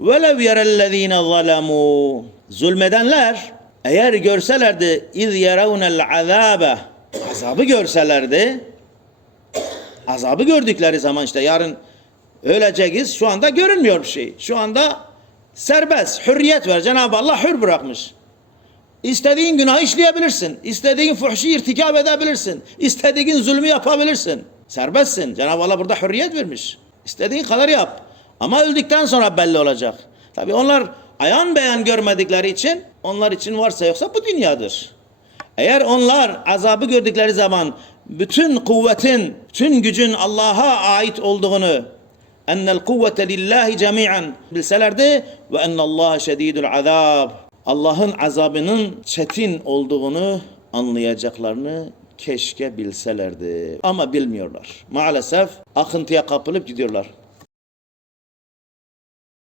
وَلَوْ يَرَ الَّذ۪ينَ ظَلَمُوا Zulmedenler eğer görselerdi اِذْ يَرَوْنَ الْعَذَابَ Azabı görselerdi azabı gördükleri zaman işte yarın öleceğiz şu anda görünmüyor bir şey. Şu anda serbest, hürriyet var. Cenab-ı Allah hür bırakmış. İstediğin günah işleyebilirsin. İstediğin fuhşi irtikap edebilirsin. İstediğin zulmü yapabilirsin. Serbestsin. Cenab-ı Allah burada hürriyet vermiş. İstediğin kadar yap. Ama öldükten sonra belli olacak. Tabi onlar ayan beyan görmedikleri için onlar için varsa yoksa bu dünyadır. Eğer onlar azabı gördükleri zaman bütün kuvvetin, bütün gücün Allah'a ait olduğunu ennel kuvvete lillahi cemi'an bilselerdi ve ennallaha şedidul azab Allah'ın azabının çetin olduğunu anlayacaklarını keşke bilselerdi. Ama bilmiyorlar. Maalesef akıntıya kapılıp gidiyorlar.